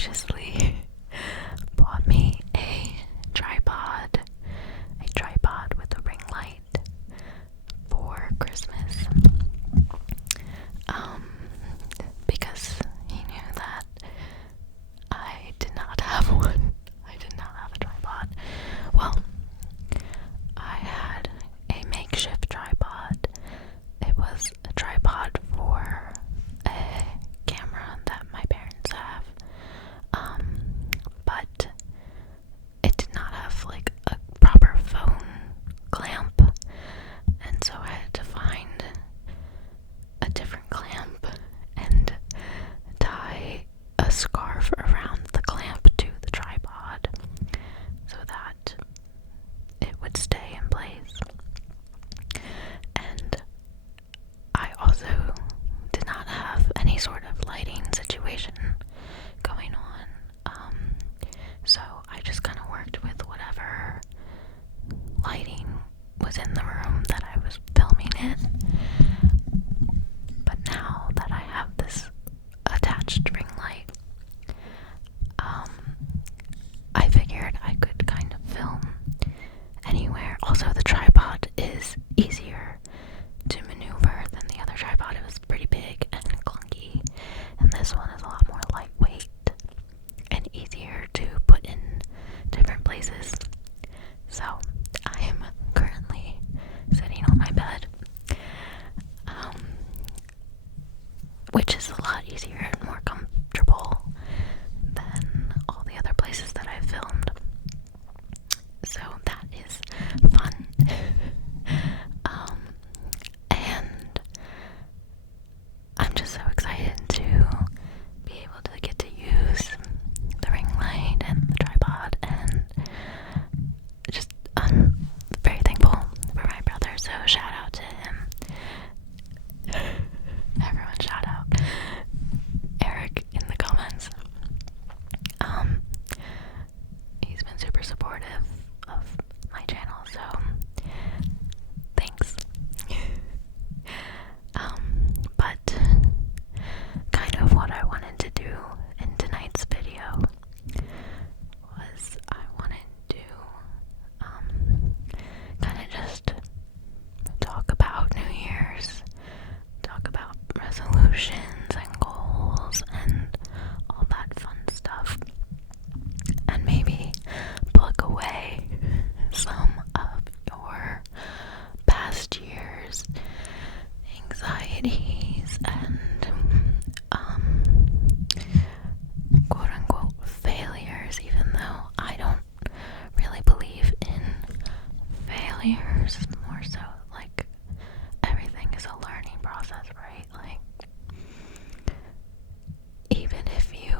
graciously bought me a tripod with a ring light for Christmas. Because he knew that I did not have one. I did not have a tripod. Well, I had a makeshift tripod. It was a tripod for a camera that my parents have. But it did not have like a proper phone clamp. And so I had to find a different clamp and tie a scarf around the clamp to the tripod so that it would stay in place. And I also did not have any sort of lighting situation going on. So I just kind of worked with whatever lighting was in the room that I was filming in. But now that I have this attached ring light, I figured I could kind of film anywhere. Also, the tripod is easier to maneuver than the other tripod. It was pretty big and clunky, and this one is a lot more lightweight and easier to put in different places. So I am currently sitting on my bed, which is a lot easier and more comfortable than all the other places that I've filmed. So that is fun. And I'm just so excited to be able to get to use the ring light and the tripod, and just I'm very thankful for my brother, so shout out to him. Everyone shout out Eric in the comments. He's been super supportive of my channel, so thanks. But kind of what I wanted to do in tonight's video was I wanted to kind of just talk about New Year's, talk about resolutions and goals and all that fun stuff, and maybe plug away some of your past year's anxieties and quote unquote failures, even though I don't really believe in failures. More so like everything is a learning process, right? Like even if you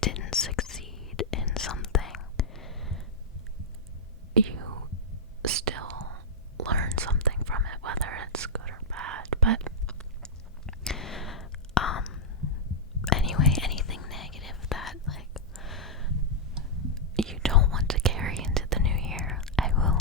didn't succeed in something, you still learn something from it, whether it's good or bad. But anyway, anything negative that like you don't want to carry into the new year, I will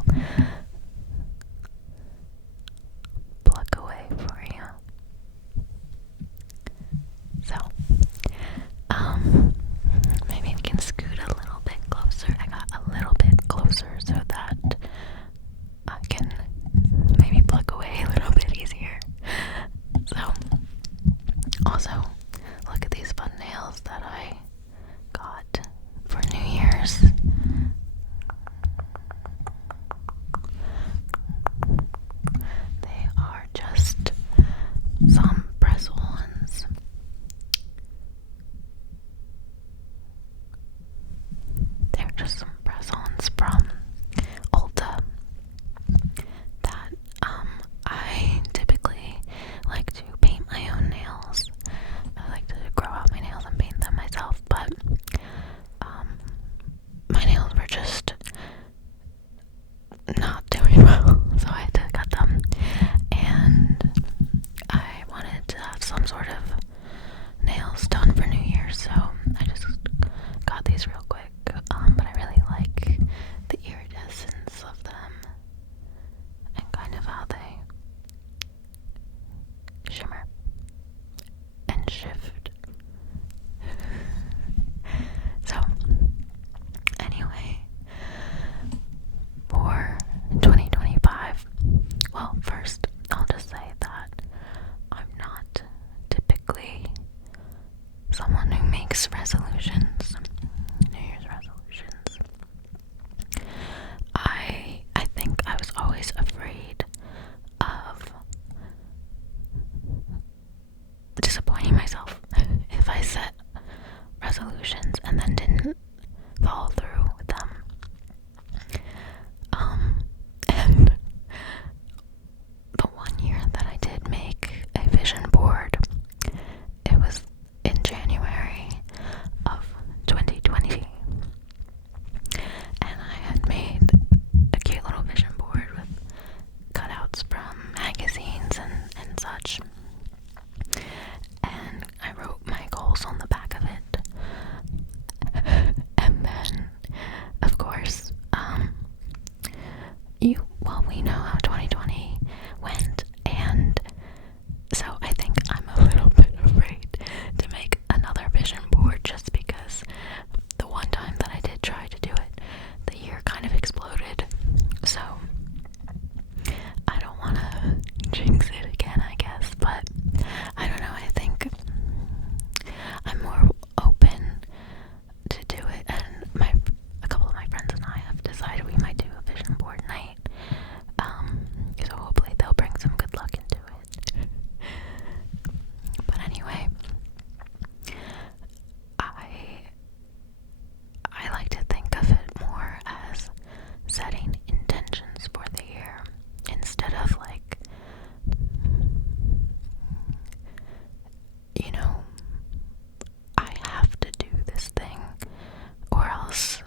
resolutions and then didn't follow through with them. And the one year that I did make a vision board, it was in January of 2020. And I had made a cute little vision board with cutouts from magazines and such. And I wrote my goals on the back of it. And then, of course, we know how 2020 went, and so I think I'm a little bit afraid to make another vision board, just because the one time that I did try to do it, the year kind of exploded. So I don't want to jinx it again, I guess, but I don't know, I think I'm more open to do it, and a couple of my friends and I have decided we might do a vision board night. So hopefully they'll bring some good luck into it. But anyway, I like to think of it more as setting intentions for the year, instead of like, you know, I have to do this thing or else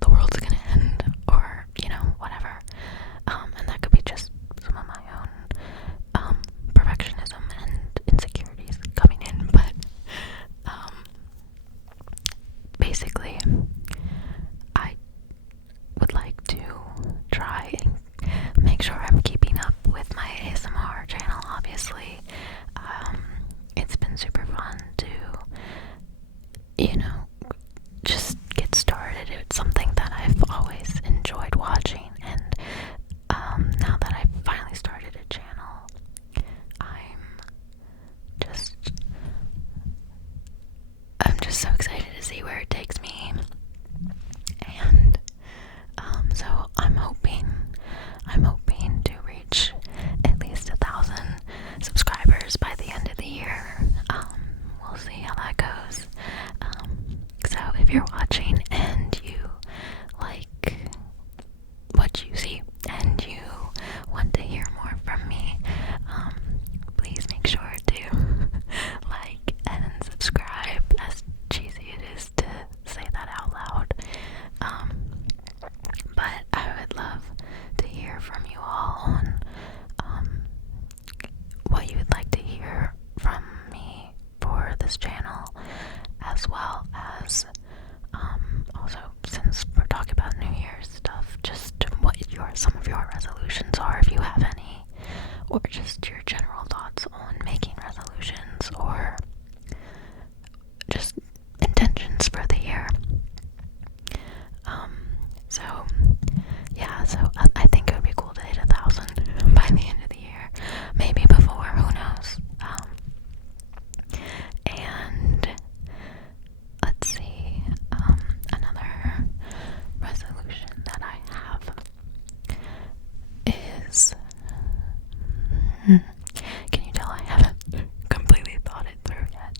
the world's gonna end, or, you know, whatever. And that could be just some of my own perfectionism and insecurities coming in, but basically I would like to try and make sure I'm keeping up with my ASMR channel. Obviously, it's been super fun to, you know, just get started. It's something that I've always enjoyed watching, and now that I've finally started a channel, I'm just so excited to see where it takes me. And so I'm hoping to reach at least 1,000 subscribers by the end of the year. We'll see how that goes. So if you're watching and you like what you see and you want to hear more from me, please make sure to like and subscribe, as cheesy it is to say that out loud. But I would love to hear from you all on what you would like to hear from me for this channel, as well as also, since we're talking about New Year's stuff, just what some of your resolutions are, if you have any, or just your general thoughts on making resolutions, or just intentions for the year. So yeah, so I think it would be cool to hit 1,000 by the end of the year, maybe before, who knows. And let's see, another resolution that I have is, can you tell I haven't completely thought it through yet?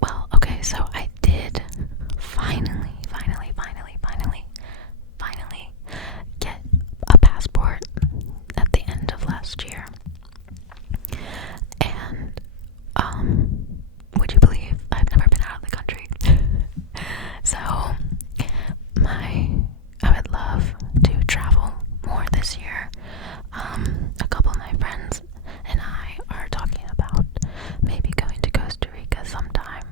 Well, okay, so I did finally get a passport at the end of last year. And, would you believe I've never been out of the country? So, I would love to travel more this year. A couple of my friends and I are talking about maybe going to Costa Rica sometime.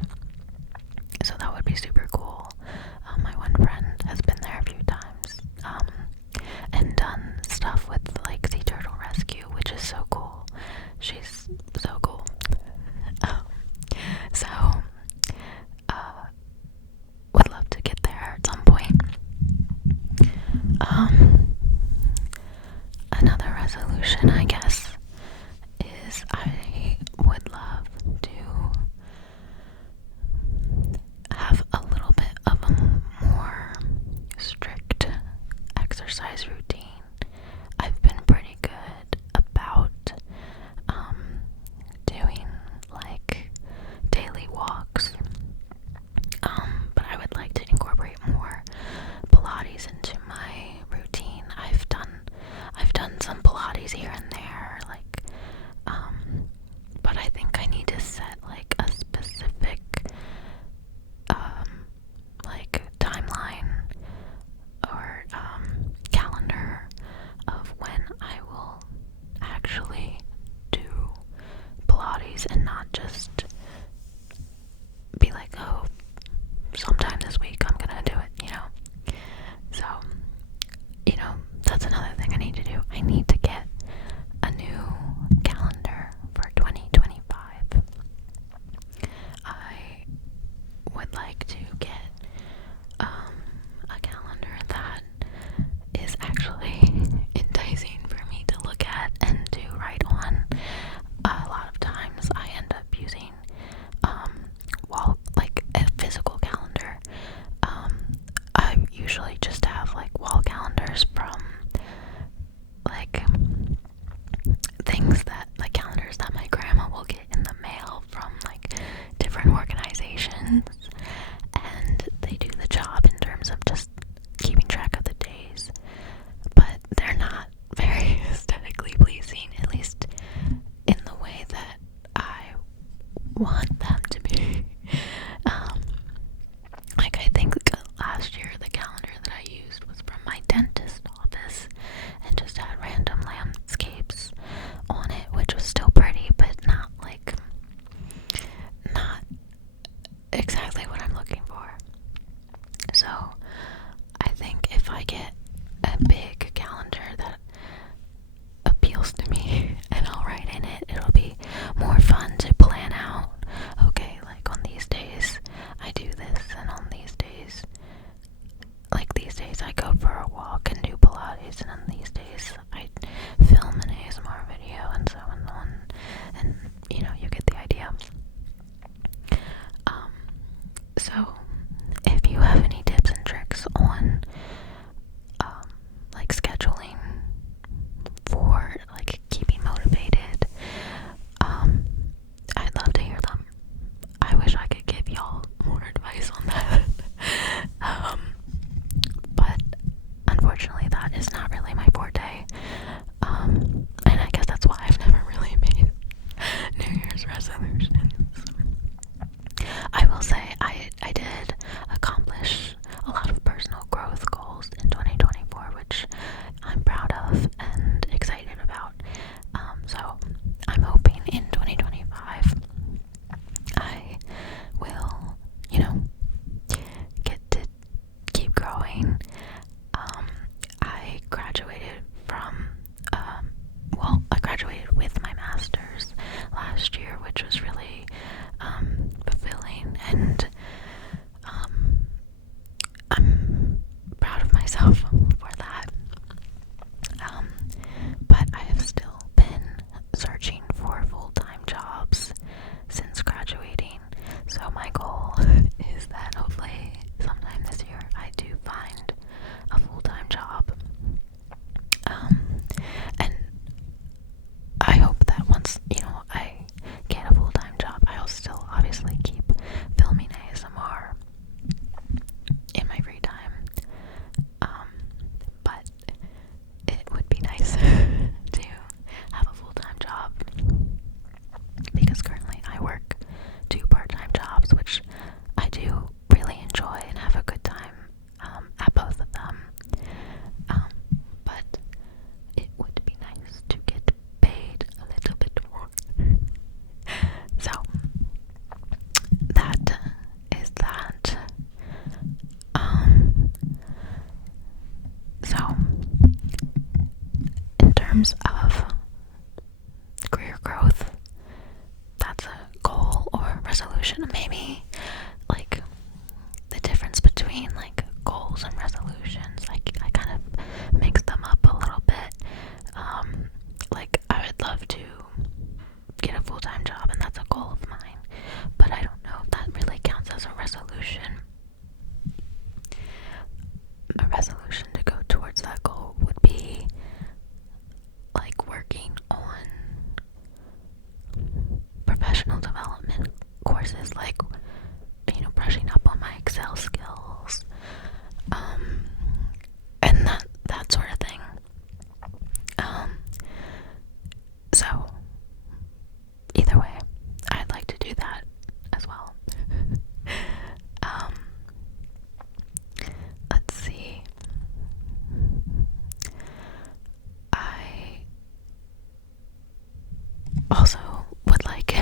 days and not just be like, oh, sometime this week I'm gonna do it, So, that's another thing I need to do. I need to get a new calendar for 2025. I would like to get a calendar that is actually enticing for me to look at and to write on. A lot of times I end up using like a physical calendar. I usually just have like wall calendars from like things that like calendars that my grandma will get in the mail from like different organizations, and they do the job in terms of just keeping track of the days, but they're not very aesthetically pleasing, at least in the way that I want them to be. Like I think last year the calendar that I used was from my dentist office and just had random landscapes on it, which was still pretty, but not exactly what I'm looking for. So I think if I get a big calendar that appeals to me and I'll write in it, it'll be more fun to plan out. Okay, like on these days I do this, and on these days I go for a walk and do Pilates, and on these days I film an ASMR video, and so on, and you get the idea. So if you have any tips and tricks on like scheduling for like keeping motivated, I'd love to hear them. I wish I could give y'all more advice on that. But unfortunately that is not really my forte. And I guess that's why I've never really made New Year's resolutions. I will say I did accomplish a lot of personal growth goals in 2024, which I'm proud of and excited about. So I'm hoping in 2025 I will, get to keep growing. I graduated from, I graduated with my master's last year, which was really fulfilling, and I'm proud of myself for that. But I have still been searching for full-time jobs since graduating, so my goal is that hopefully sometime this year I do find a full-time job. And I hope that once, I get a full-time job, I'll still obviously keep filming ASMR in my free time. But it would be nice to have a full-time job, because currently I work 2 part-time jobs, which I do really enjoy and have a good time at both of them. But it would be nice to get paid a little bit more. So that is that. So in terms of career growth, that's a goal or resolution. Maybe like the difference between like goals and resolutions, I kind of mix them up a little bit. Like I would love to get a full-time job, and that's a goal of mine, but I don't know if that really counts as a resolution. A resolution to go towards that goal would be like working on professional development courses, like brushing up on my Excel skills, and that sort of thing. So either way, I'd like to do that as well. Let's see. I also would like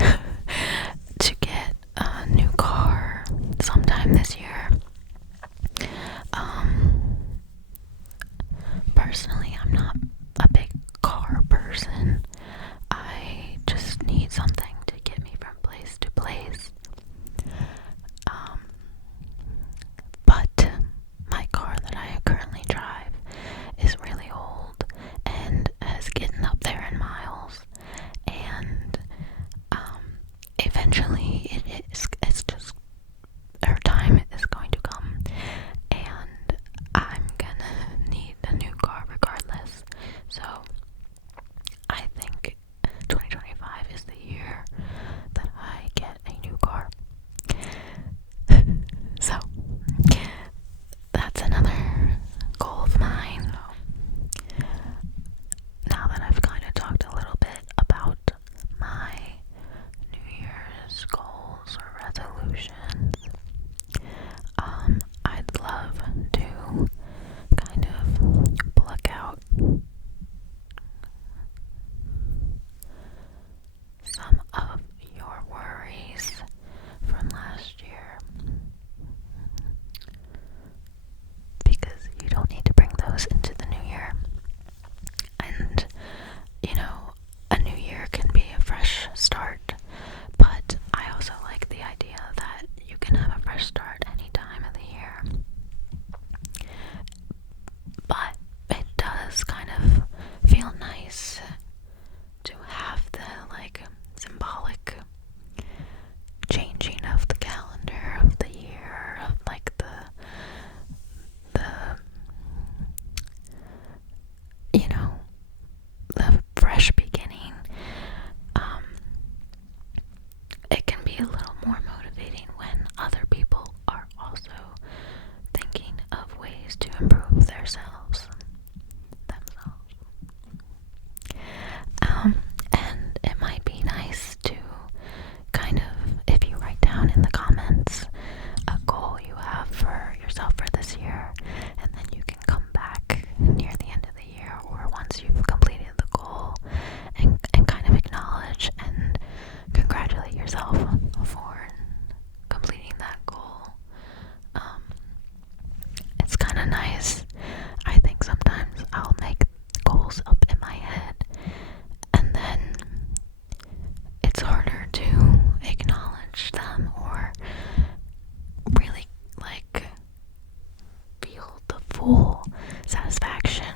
full satisfaction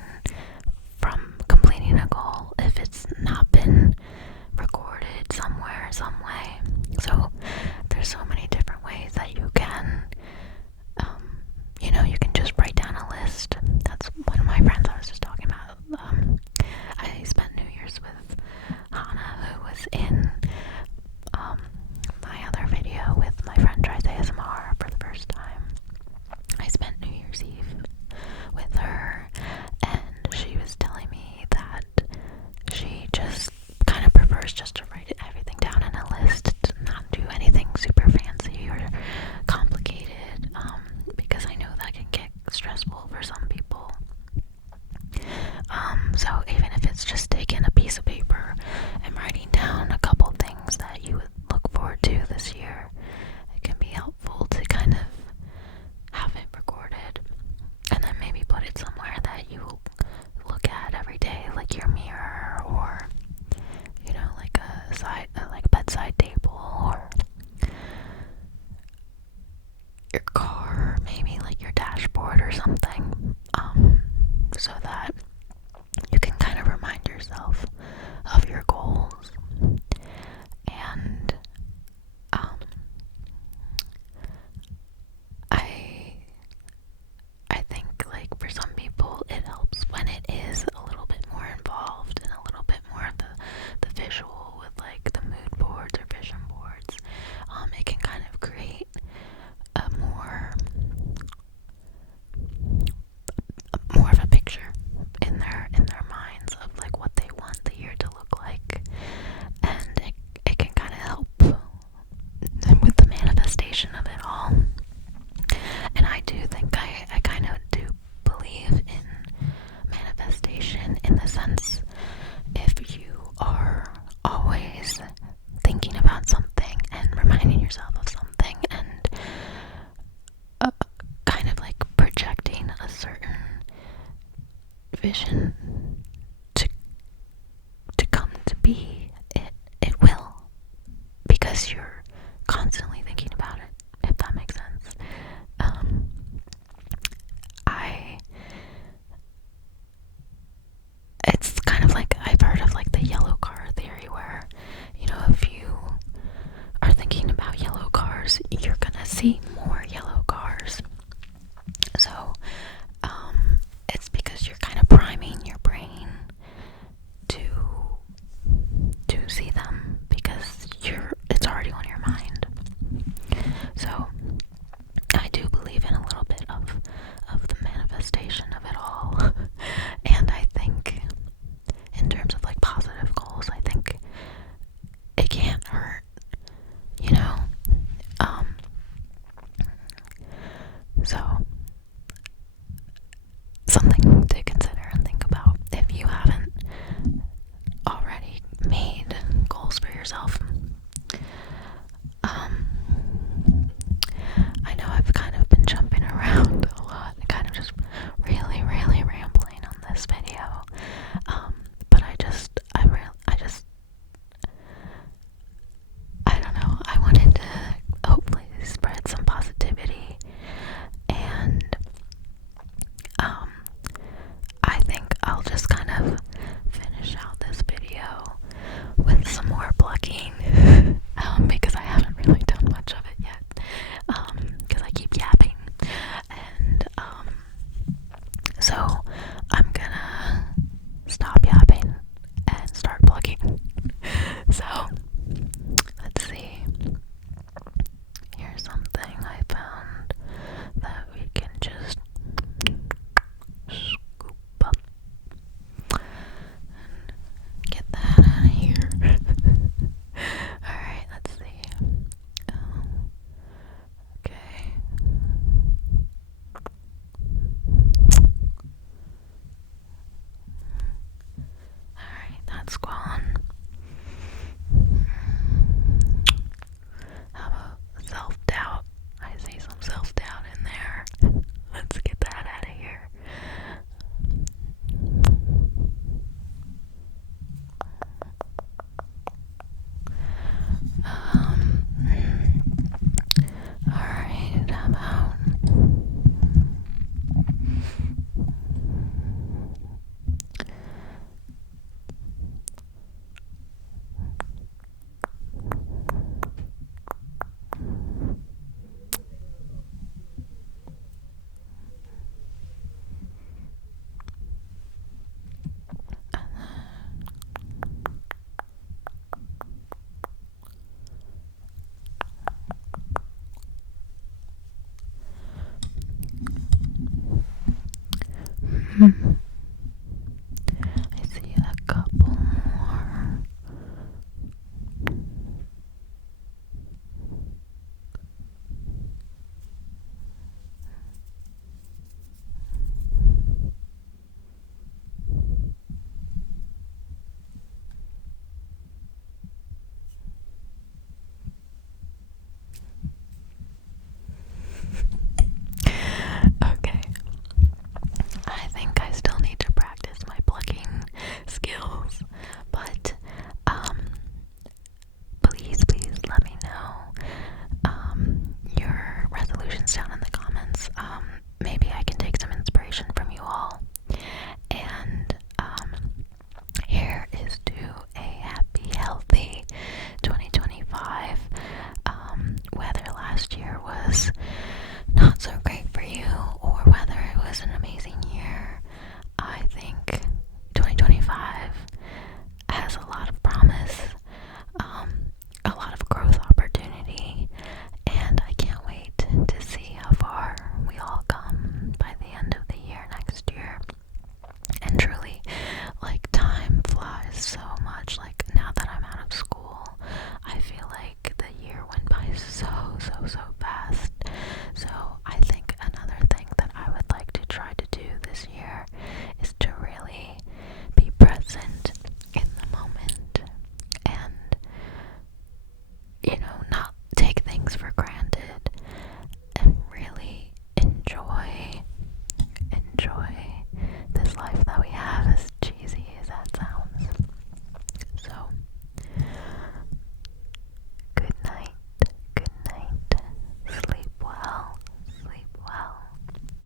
from completing a goal if it's not been recorded somewhere, some way. So there's so many different ways that you can, you can just write down a list. That's one of my friends I was just talking about. I spent New Year's with Hannah, who was in my other video with my friend Tries ASMR for the first time. I spent New Year's Eve with her, and she was telling me that she just kind of prefers just to write everything down in a list, to not do anything super fancy or complicated, because I know that can get stressful for some people. So even if it's just taking a piece of paper and writing down a couple things that you would look forward to this year, it can be helpful to kind of have it recorded, and then maybe put it somewhere that you look at every day, like your mirror, or like a bedside table, or your car, maybe like your dashboard or something, so that you can kind of remind yourself of your goals. And I think, like, for some people it helps when it is a little bit more involved and a little bit more of the visual, with like the mood boards or vision boards. It can kind of create a more of a picture in their minds of like what they want the year to look like, and it can kind of help with the manifestation of it all. And I do think I kind of do believe in manifestation, in the sense, if you are always thinking about something and reminding yourself of something, and kind of like projecting a certain vision to come to be, it will, because you're constantly thinking about it, if that makes sense. It's kind of like, I've heard of like the yellow car theory, where if you are thinking about yellow cars, you're gonna see